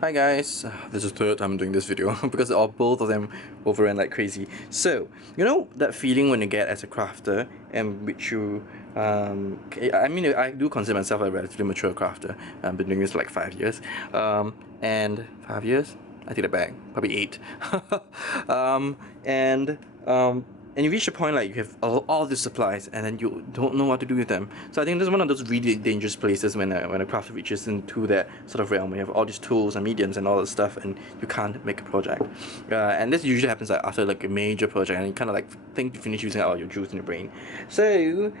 Hi guys, this is the third time I'm doing this video because both of them overran like crazy. So, you know that feeling when you get as a crafter and which you, I mean I do consider myself a relatively mature crafter. I've been doing this for like 5 years. And 5 years? I take it back, probably 8. um, and um, and you reach a point like you have all these supplies and then you don't know what to do with them. So I think this is one of those really dangerous places when a crafter reaches into that sort of realm. You have all these tools and mediums and all this stuff and you can't make a project. And this usually happens like after like a major project and you kind of like think you finish using all your juice in your brain. So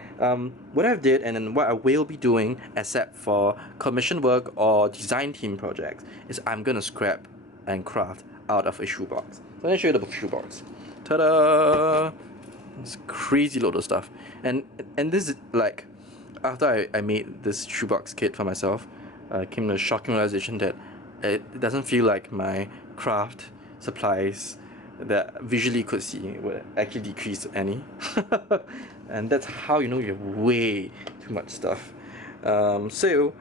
what I've did and then what I will be doing, except for commission work or design team projects, is I'm gonna scrap and craft out of a shoebox. So let me show you the shoebox. Ta-da! It's crazy load of stuff. And this is like, after I made this shoebox kit for myself, came to a shocking realization that it doesn't feel like my craft supplies that visually could see would actually decrease any. And that's how you know you have way too much stuff. So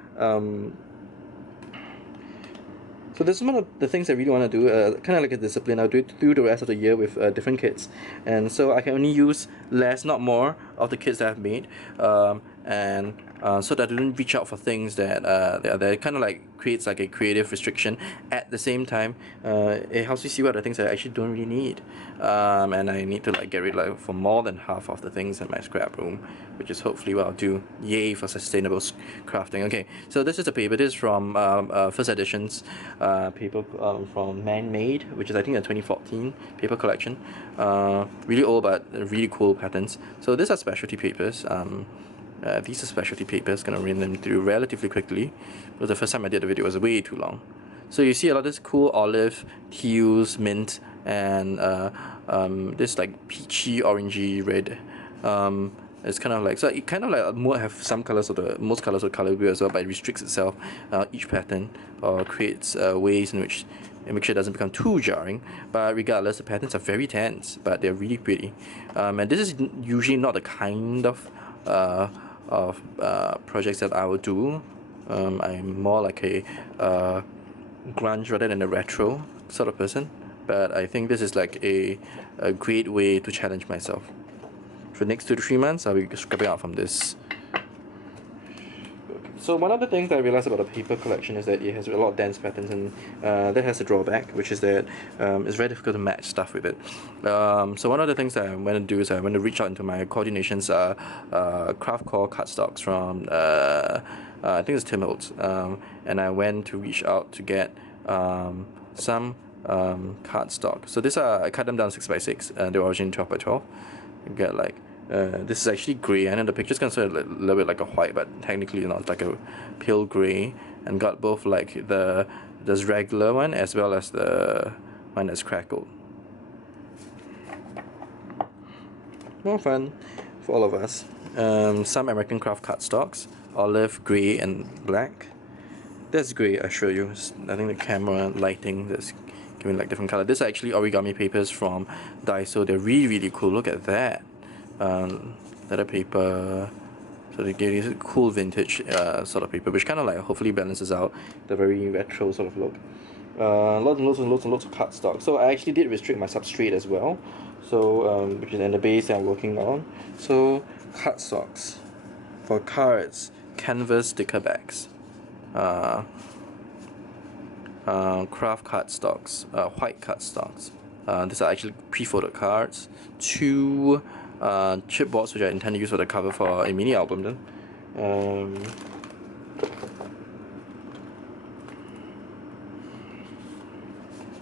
this is one of the things I really want to do, kind of like a discipline. I'll do it through the rest of the year with different kits, and so I can only use less, not more, of the kits that I've made, and so that I don't reach out for things that that kind of like creates like a creative restriction. At the same time, it helps me see what the things I actually don't really need, and I need to like get rid like for more than half of the things in my scrap room, which is hopefully what I'll do. Yay for sustainable crafting. Okay, so this is a paper. This is from first editions paper from Man-Made, which is I think a 2014 paper collection. Really old but really cool patterns. So these are specialty papers. These are specialty papers, gonna run them through relatively quickly because the first time I did the video was way too long. So you see a lot of this cool olive, teals, mint, and this like peachy, orangey red. It's kind of like, so it kind of like more have some colors of the most colors of color wheel as well, but it restricts itself each pattern or creates ways in which make sure it doesn't become too jarring. But regardless, the patterns are very tense, but they're really pretty. And this is usually not the kind of projects that I would do. I'm more like a grunge rather than a retro sort of person, but I think this is like a great way to challenge myself. For the next 2 to 3 months, I'll be scrapping out from this. So one of the things that I realized about the paper collection is that it has a lot of dense patterns, and that has a drawback, which is that it's very difficult to match stuff with it. So one of the things that I'm going to do is I'm going to reach out into my coordinations, craft core cardstocks from I think it's Tim Holtz, and I went to reach out to get some cardstock. So these are, I cut them down 6x6, and they were originally 12x12. You get like this is actually grey, and then the picture's kind of a little bit like a white, but technically not. It's like a pale grey, and got both like this regular one as well as the one that's crackled. More fun for all of us. Some American Craft cardstocks, olive, grey, and black. That's grey, I assure you. I think the camera lighting that's giving like different color. These are actually origami papers from Daiso. They're really cool. Look at that. Leather paper. So they give you a cool vintage sort of paper, which kind of like hopefully balances out the very retro sort of look. Loads and loads of cardstock. So I actually did restrict my substrate as well. So which is in the base that I'm working on. So cardstocks for cards, canvas sticker backs. Craft cardstocks, white cardstocks. These are actually pre-folded cards. 2 chipboards, which I intend to use for the cover for a mini album then.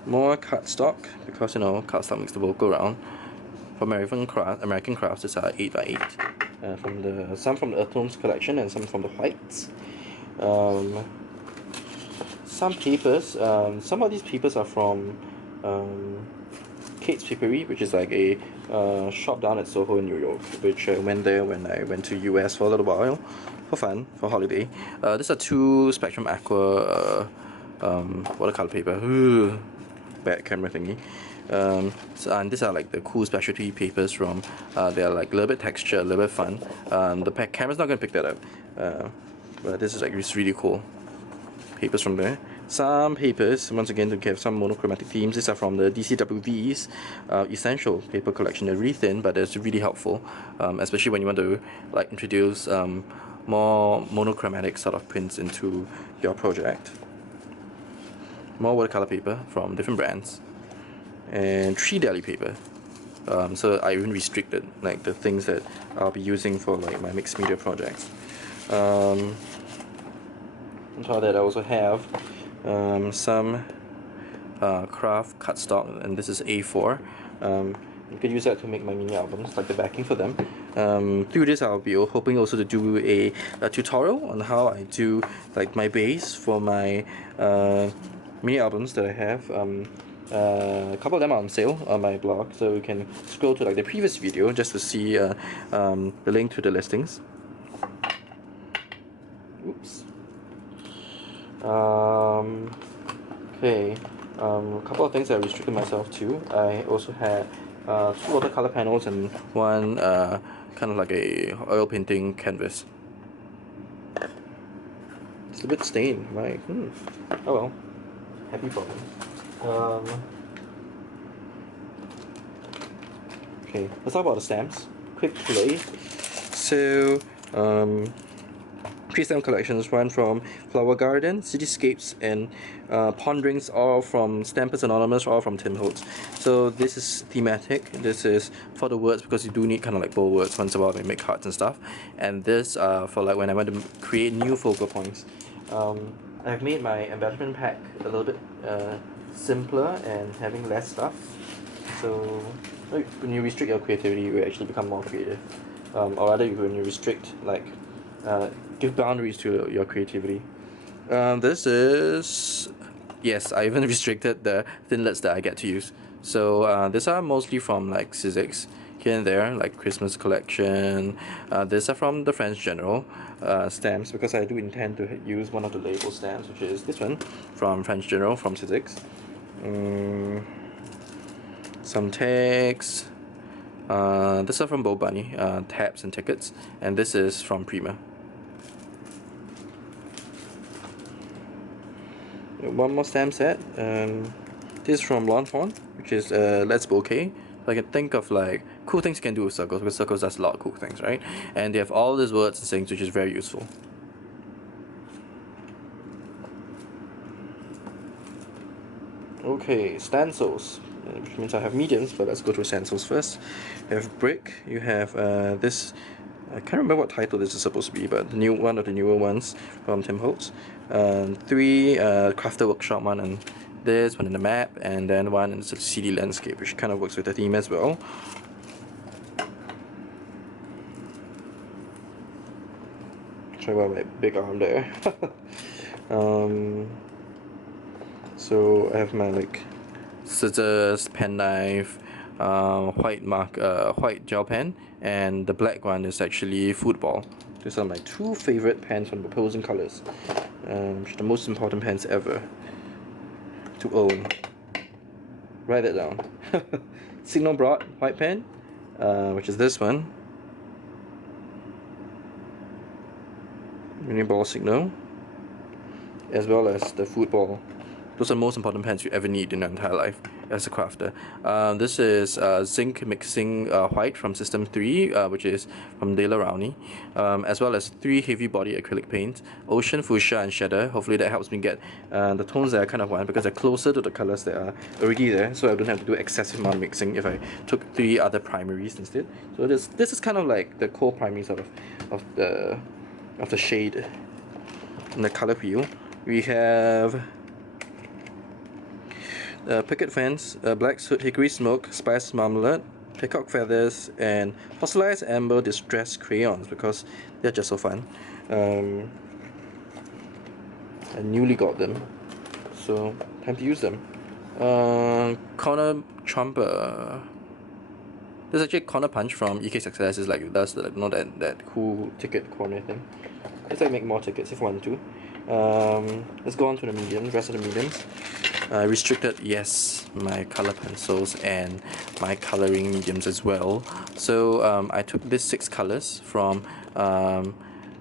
More cardstock, because you know cardstock makes the world go round. For American crafts, these are 8x8. Some from the Earthworms collection and some from the whites. Some papers, some of these papers are from Kate's Papery, which is like a shop down at Soho in New York, which I went there when I went to US for a little while, for fun, for holiday. These are 2 Spectrum Aqua watercolor paper. Bad camera thingy. And these are like the cool specialty papers from, they're like a little bit texture, a little bit fun. The camera's not going to pick that up, but this is like really cool papers from there. Some papers, once again, to give some monochromatic themes. These are from the DCWV's Essential paper collection. They're really thin, but it's really helpful, especially when you want to like introduce more monochromatic sort of prints into your project. More watercolor paper from different brands, and 3 deli paper. So I even restricted like the things that I'll be using for like my mixed media projects. On top of that, I also have some craft cardstock, and this is A4. You can use that to make my mini albums, like the backing for them. Through this, I'll be hoping also to do a tutorial on how I do like my base for my mini albums that I have. A couple of them are on sale on my blog, so you can scroll to like the previous video just to see the link to the listings. Oops. Okay. A couple of things I restricted myself to. I also had 2 watercolor panels and 1 kind of like a oil painting canvas. It's a bit stained, right? Oh well. Happy problem. Okay, let's talk about the stamps. Quick play. So, 3 stamp collections, one from Flower Garden, Cityscapes, and Ponderings, all from Stampers Anonymous, all from Tim Holtz. So this is thematic. This is for the words, because you do need kind of like bold words once in a while to make cards and stuff. And this for like when I want to create new focal points. I've made my embellishment pack a little bit simpler and having less stuff. So when you restrict your creativity, you actually become more creative. Or rather, when you restrict, like give boundaries to your creativity. This is, yes, I even restricted the thinlets that I get to use. So these are mostly from like Sizzix, here and there, like Christmas collection. These are from the French General stamps, because I do intend to use one of the label stamps, which is this one from French General from Sizzix. Some tags. This are from Bo Bunny, tabs and tickets, and this is from Prima. One more stamp set. This is from Lawn Fawn, which is Let's Bouquet. So I can think of like cool things you can do with circles, because circles does a lot of cool things, right? And they have all these words and things, which is very useful. Okay, stencils, which means I have mediums, but let's go to stencils first. You have brick. You have this. I can't remember what title this is supposed to be, but the one of the newer ones from Tim Holtz. 3 Crafter Workshop, one and this one in the map, and then one in the CD landscape, which kind of works with the theme as well. Try about my big arm there. So I have my like scissors, penknife, white gel pen, and the black one is actually football. These are my 2 favorite pens from opposing colors, which are the most important pens ever to own. Write it down. Signal Broad white pen, which is this one. Mini ball signal, as well as the football. Those are the most important pens you ever need in your entire life as a crafter. This is zinc mixing white from System 3, which is from De La Rowney, as well as 3 heavy body acrylic paints, Ocean, Fuchsia, and Cheddar. Hopefully that helps me get the tones that I kind of want, because they're closer to the colors that are already there, so I don't have to do excessive amount of mixing if I took 3 other primaries instead. So this is kind of like the core primary sort of the shade in the color wheel. We have picket fence, black soot, hickory smoke, spice marmalade, peacock feathers, and fossilized amber distress crayons, because they're just so fun. I newly got them, so time to use them. Corner Trumper. This is actually Corner Punch from EK Success. Is like it does like, you know, that cool ticket corner thing. Let's like make more tickets if you want to. Let's go on to the mediums, rest of the mediums. Restricted, yes, my color pencils and my coloring mediums as well. So I took these 6 colors from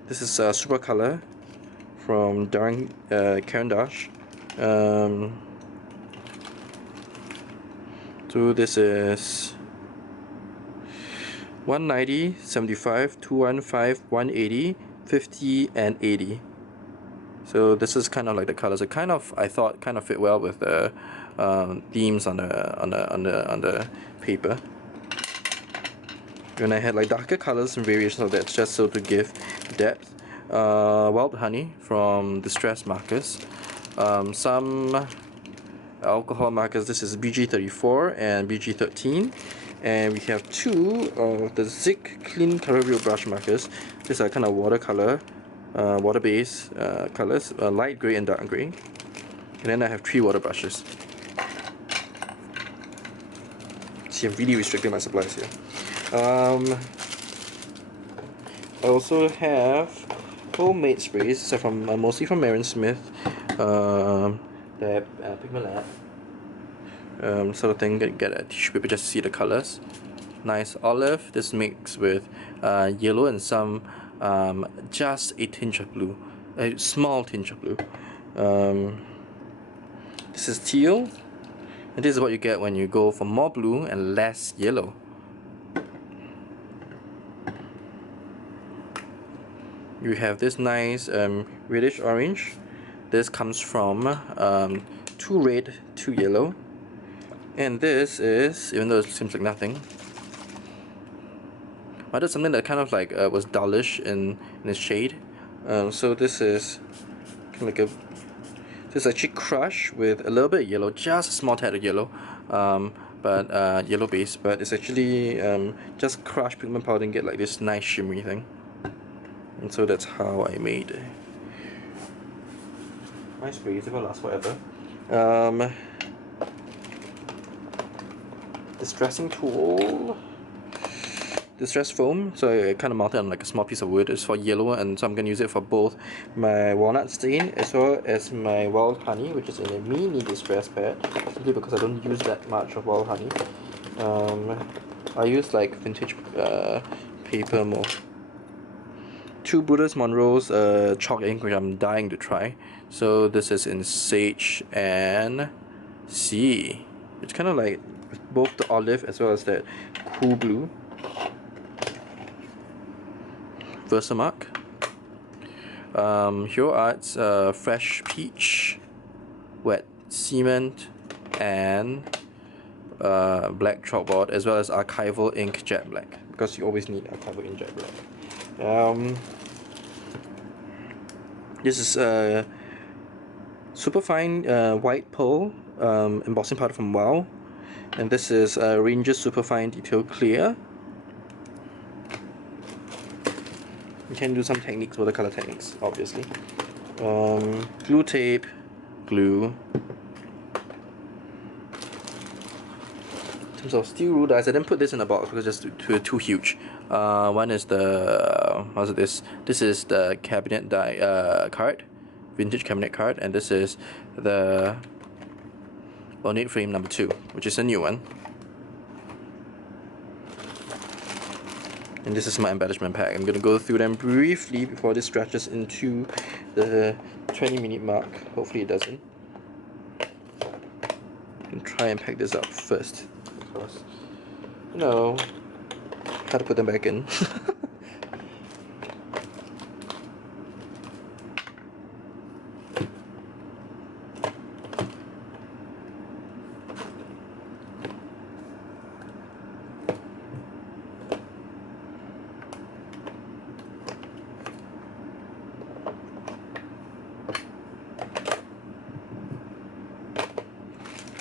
this is Super Color from Caran d'Ache, So this is 190, 75, 215, 180, 50, and 80. So this is kind of like the colors. It kind of, I thought, kind of fit well with the themes on the paper. And I had like darker colors and variations of that, just so to give depth. Wild honey from Distress Markers. Some alcohol markers. This is BG34 and BG13. And we have two of the Zik Clean Color Wheel brush markers. These are kind of watercolor, water-based colors, light gray and dark gray. And then I have 3 water brushes. See, I'm really restricting my supplies here. I also have homemade sprays. These are from mostly from Maren Smith. The Pigment Lab. Sort of thing. Get a tissue paper just to see the colors. Nice olive. This mixed with yellow and some just a tinge of blue, a small tinge of blue. This is teal, and this is what you get when you go for more blue and less yellow. You have this nice reddish orange. This comes from 2 red, 2 yellow. And this is, even though it seems like nothing, I did something that kind of like was dullish in its shade. So this is kind of like a, this is actually crushed with a little bit of yellow, just a small tad of yellow, but yellow base. But it's actually just crushed pigment powder and get like this nice shimmery thing. And so that's how I made my sprays. It will last forever. Distressing tool, distress foam. So I kind of mounted on like a small piece of wood. It's for yellow, and so I'm gonna use it for both my walnut stain as well as my wild honey, which is in a mini distress pad. Simply because I don't use that much of wild honey. I use like vintage paper more. 2 Brutus Monroe's chalk ink, which I'm dying to try. So this is in Sage and Sea. It's kind of like both the olive as well as that cool blue. Versamark. Hero Arts Fresh Peach, Wet Cement, and black chalkboard, as well as Archival Ink Jet Black, because you always need Archival Ink Jet Black. This is superfine white pearl embossing powder from WOW, and this is Ranger Superfine Detail Clear. You can do some techniques, watercolor techniques, obviously. Glue tape, glue. In terms of steel rule dies, I didn't put this in a box because it's just too huge. One is the what's it, this is the cabinet die card, vintage cabinet card, and this is the ornate frame number 2, which is a new one. And this is my embellishment pack. I'm gonna go through them briefly before this stretches into the 20-minute mark. Hopefully it doesn't. I'm gonna try and pack this up first, because you know how to put them back in.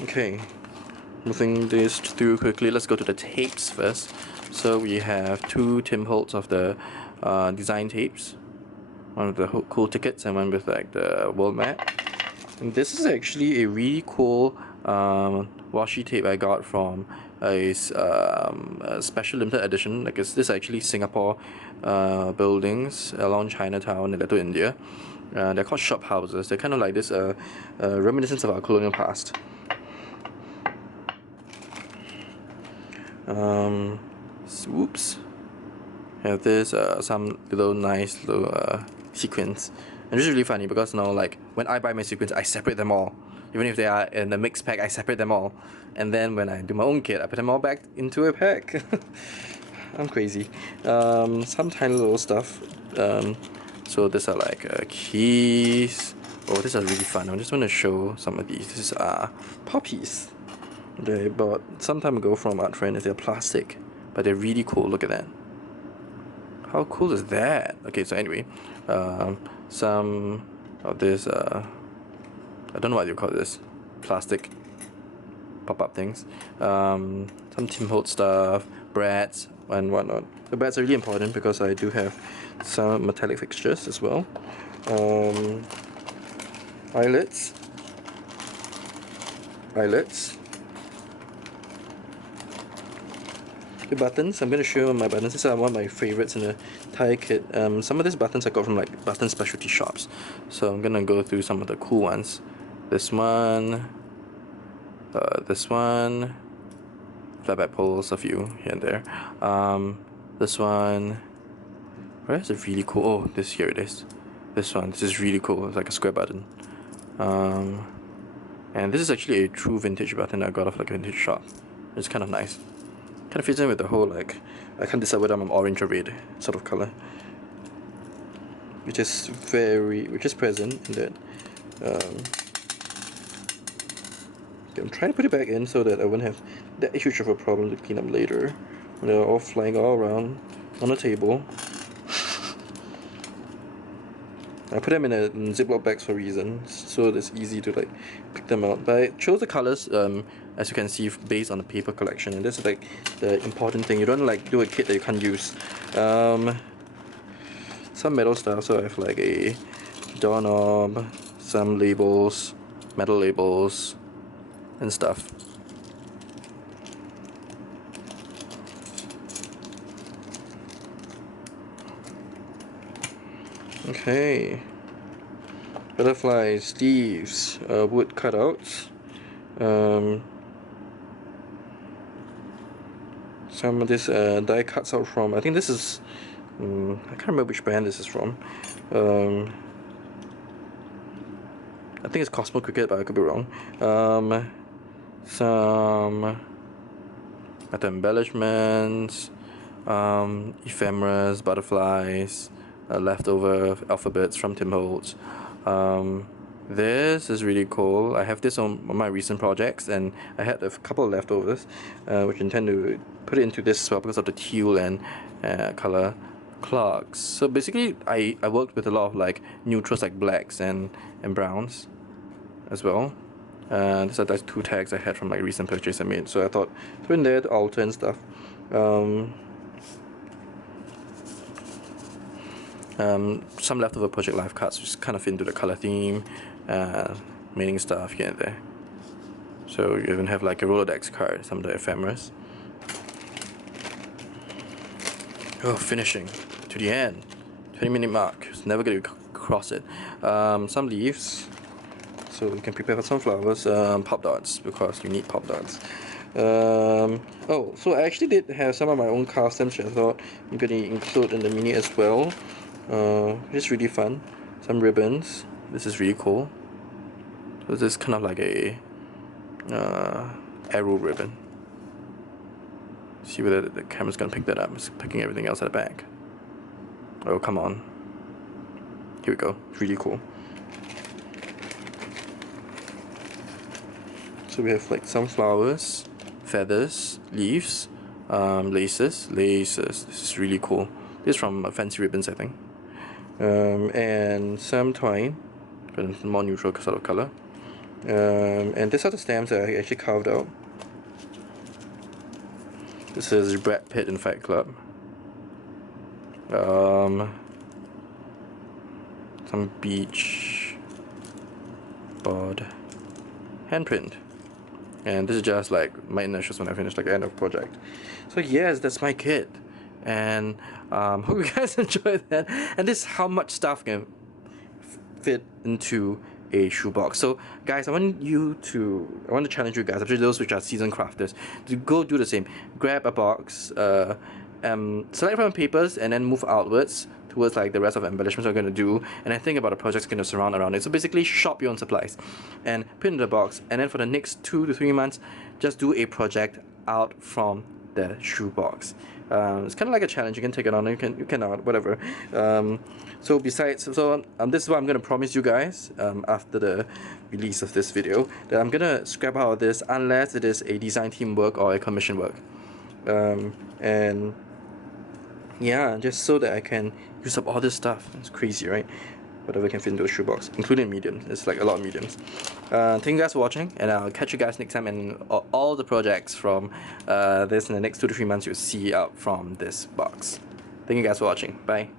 Okay, moving this through quickly, let's go to the tapes first. So we have 2 Tim Holtz of the design tapes, one with the cool tickets and one with like the world map. And this is actually a really cool washi tape I got from a special limited edition. Like this is actually Singapore buildings along Chinatown in Little India. They're called shop houses. They're kind of like this reminiscence of our colonial past. Whoops. Have this some little nice little sequins, and this is really funny because now, like when I buy my sequins, I separate them all. Even if they are in a mixed pack, I separate them all. And then when I do my own kit, I put them all back into a pack. I'm crazy. Some tiny little stuff. So these are like keys. Oh, these are really fun. I just want to show some of these. These are poppies. They bought some time ago from Art Friend. They're plastic, but they're really cool. Look at that. How cool is that? Okay, so anyway, some of this, I don't know what you call this, plastic pop-up things. Some Tim Holtz stuff, brads and whatnot. The brads are really important because I do have some metallic fixtures as well. Eyelets. The buttons, I'm going to show you my buttons. These are one of my favorites in the entire kit. Some of these buttons I got from like button specialty shops. So I'm going to go through some of the cool ones. This one, flatback pulls, a few here and there. This one, where's it really cool? Oh, here it is. This is really cool. It's like a square button. And this is actually a true vintage button I got off like a vintage shop. It's kind of nice. Kind of fits in with the whole like, I can't decide whether I'm orange or red sort of color, which is present in that. I'm trying to put it back in so that I won't have that huge of a problem to clean up later when they're all flying all around on the table. I put them in Ziploc bags for reasons, so it's easy to like pick them out. But I chose the colors, as you can see, based on the paper collection, and this is like the important thing. You don't like do a kit that you can't use. Some metal stuff, so I have like a doorknob, some labels, metal labels, and stuff. Okay. Butterflies, leaves, wood cutouts. Some of this die cuts out from, I think this is, I can't remember which brand this is from. I think it's Cosmo Cricket, but I could be wrong. Some metal embellishments, ephemeras, butterflies, leftover alphabets from Tim Holtz. This is really cool. I have this on my recent projects, and I had a couple of leftovers, which I intend to put it into this as well because of the teal and color clogs. So basically, I worked with a lot of like neutrals like blacks and browns as well. These are the two tags I had from my recent purchase I made. So I thought put in there to alter and stuff. Some leftover Project Life cards just kind of fit into the color theme, meaning stuff here and there. So you even have like a Rolodex card, some of the ephemeras. Oh, finishing to the end, 20-minute mark. It's never gonna cross it. Some leaves, so you can prepare for some flowers. Pop dots, because you need pop dots. Oh, so I actually did have some of my own card stamps which I thought I'm gonna include in the mini as well. Which is really fun. Some ribbons. This is really cool. So this is kind of like a arrow ribbon. See whether the camera's gonna pick that up. It's picking everything else at the back. Oh, come on. Here we go. It's really cool. So we have like some flowers, feathers, leaves, laces. This is really cool. This is from Fancy Ribbons, I think. And some twine, but a more neutral sort of color. And these are the stamps that I actually carved out. This is Brad Pitt in Fight Club. Some beach board handprint. And this is just like my initials when I finish like the end of project. So yes, that's my kit. And hope you guys enjoyed that. And this is how much stuff can fit into a shoebox. So guys, I want to challenge you guys, especially those which are seasoned crafters, to go do the same. Grab a box, select from papers, and then move outwards towards like the rest of the embellishments we're going to do, and then think about the projects going to surround around it. So basically shop your own supplies and put it in the box, and then for the next 2 to 3 months just do a project out from the shoebox. It's kind of like a challenge. You can take it on, you cannot, whatever. So this is what I'm gonna promise you guys after the release of this video, that I'm gonna scrap out of this unless it is a design team work or a commission work. And yeah, just so that I can use up all this stuff. It's crazy, right? Whatever can fit into a shoebox, including mediums. It's like a lot of mediums. Thank you guys for watching, and I'll catch you guys next time. And all the projects from this in the next 2 to 3 months you'll see out from this box. Thank you guys for watching. Bye.